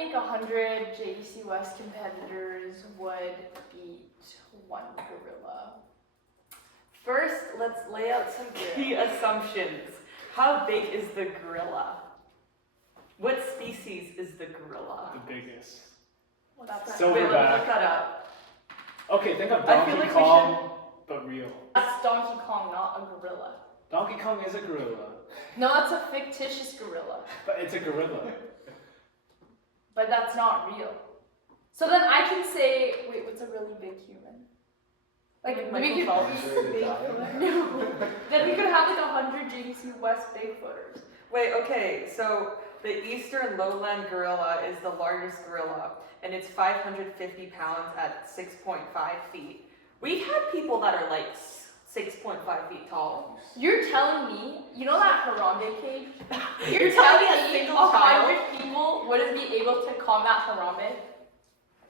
think 100 JDC West competitors would beat one gorilla. First, let's lay out some key assumptions. How big is the gorilla? What species is the gorilla? The biggest. Well, that's Silverback. Wait, let me look that up. Okay, think of Donkey Kong, but real. That's Donkey Kong, not a gorilla. Donkey Kong is a gorilla. No, that's a fictitious gorilla. But it's a gorilla. But that's not real. So then I can say, wait, what's a really big human? Like we could. No. Then we could have like 100 JDC West Bigfooters. Wait, okay, so the eastern lowland gorilla is the largest gorilla, and it's 550 pounds at 6.5 feet. We've had people that are like 6.5 feet tall. You're telling me, you know that Harambe cage? You're telling me a 100 single child? people wouldn't be able to combat Harambe?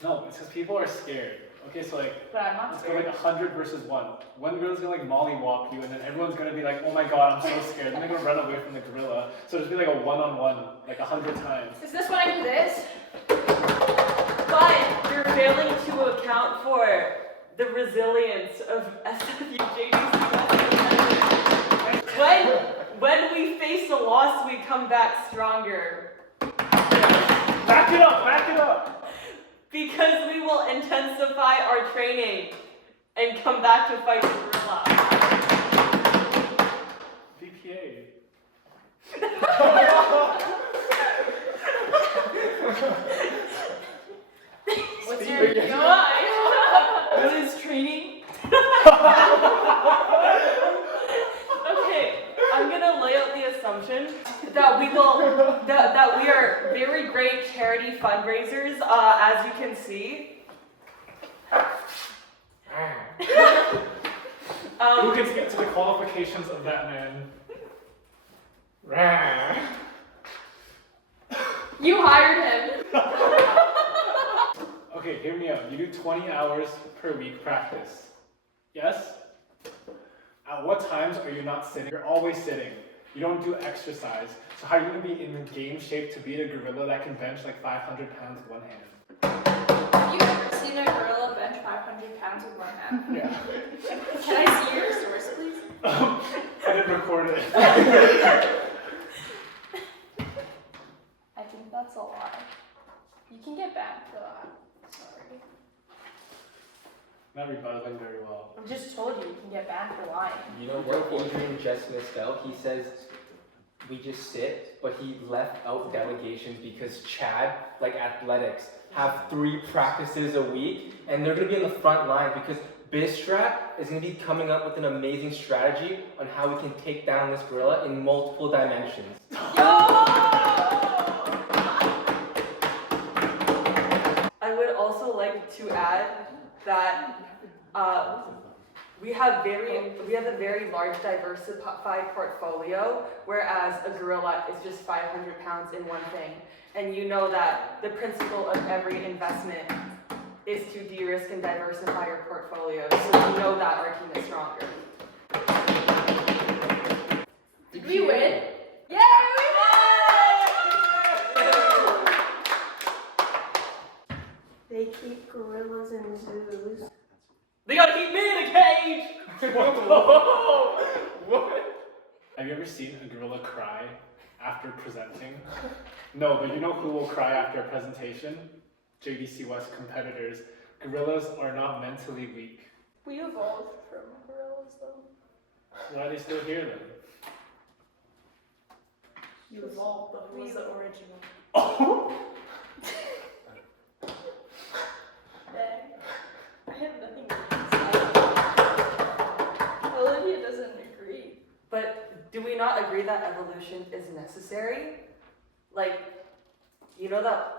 No, it's because people are scared. Okay, so like, But I'm not let's go scared. like 100 versus 1. One gorilla's gonna like mollywop you, and then everyone's gonna be like, oh my god, I'm so scared. Then they're gonna run away from the gorilla. So it'll just be like a one-on-one, like 100 times. Is this when I do this? But you're failing to account for the resilience of SFU JDC West. When we face a loss, we come back stronger. Back it up, back it up! Because we will intensify our training and come back to fight the gorilla. BPA. What's your UI? What is training? Okay, I'm gonna lay out the assumption that we are very great charity fundraisers, as you can see. Who can speak to the qualifications of that man? You hired him. Okay, hear me out. You do 20 hours per week practice. Yes? At what times are you not sitting? You're always sitting. You don't do exercise. So how are you going to be in game shape to beat a gorilla that can bench like 500 pounds with one hand? Have you ever seen a gorilla bench 500 pounds with one hand? Yeah. Can I see your source, please? I didn't record it. I think that's a lie. You can get banned for that. Sorry. Not rebuttaling very well. I just told you can get banned for lying. You know what Adrian just missed out? He says we just sit, but he left out delegations because Chad, like athletics, have 3 practices a week, and they're going to be on the front line because Bistrat is going to be coming up with an amazing strategy on how we can take down this gorilla in multiple dimensions. I would also like to add that we have a very large diversified portfolio, whereas a gorilla is just 500 pounds in one thing. And you know that the principle of every investment is to de-risk and diversify your portfolio, so you know that our team is stronger. Did we win? Yay, we won! They keep gorillas in zoos. They gotta keep me in a cage! What? Have you ever seen a gorilla cry after presenting? No, but you know who will cry after a presentation? JDC West competitors. Gorillas are not mentally weak. We evolved from gorillas, though. Why are they still here then? You evolved, but who was the original? Oh! Dang. I have nothing to say. Olivia doesn't agree. But do we not agree that evolution is necessary? Like, you know that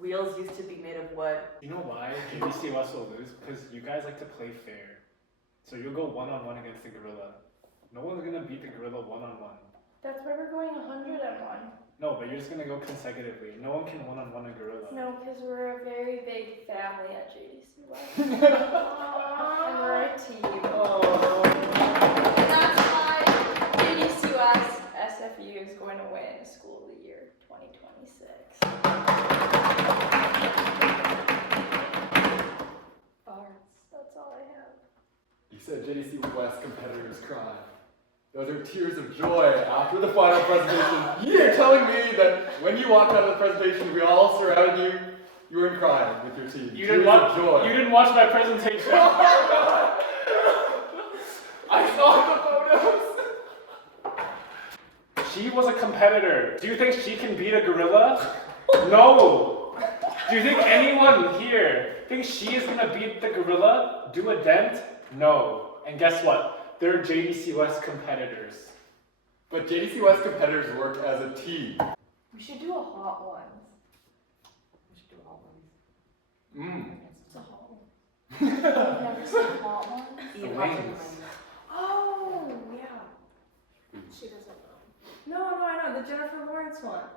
wheels used to be made of wood. You know why JDC West will lose? Because you guys like to play fair. So you'll go one-on-one against the gorilla. No one's gonna beat the gorilla one-on-one. That's why we're going 101. No, but you're just gonna go consecutively. No one can one-on-one a gorilla. No, because we're a very big family at JDC West. And we're a team. Oh. And that's why JDC West SFU is going to win School of the Year 2026. That's all I have. You said JDC West competitors cry. Those are tears of joy after the final presentation. You're telling me that when you walked out of the presentation, we all surrounded you, you weren't crying with your team. You tears didn't of joy. You didn't watch my presentation. I saw the photos. She was a competitor. Do you think she can beat a gorilla? No. Do you think anyone here thinks she is gonna beat the gorilla? Do a dent? No. And guess what? They're JDC West competitors. But JDC West competitors work as a team. We should do a hot ones. It's a hole. You've never seen hot ones? The wings. Oh, yeah. She doesn't know. No, I know, the Jennifer Lawrence one.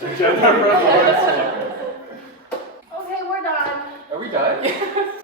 The Jennifer Lawrence one. Okay, we're done. Are we done?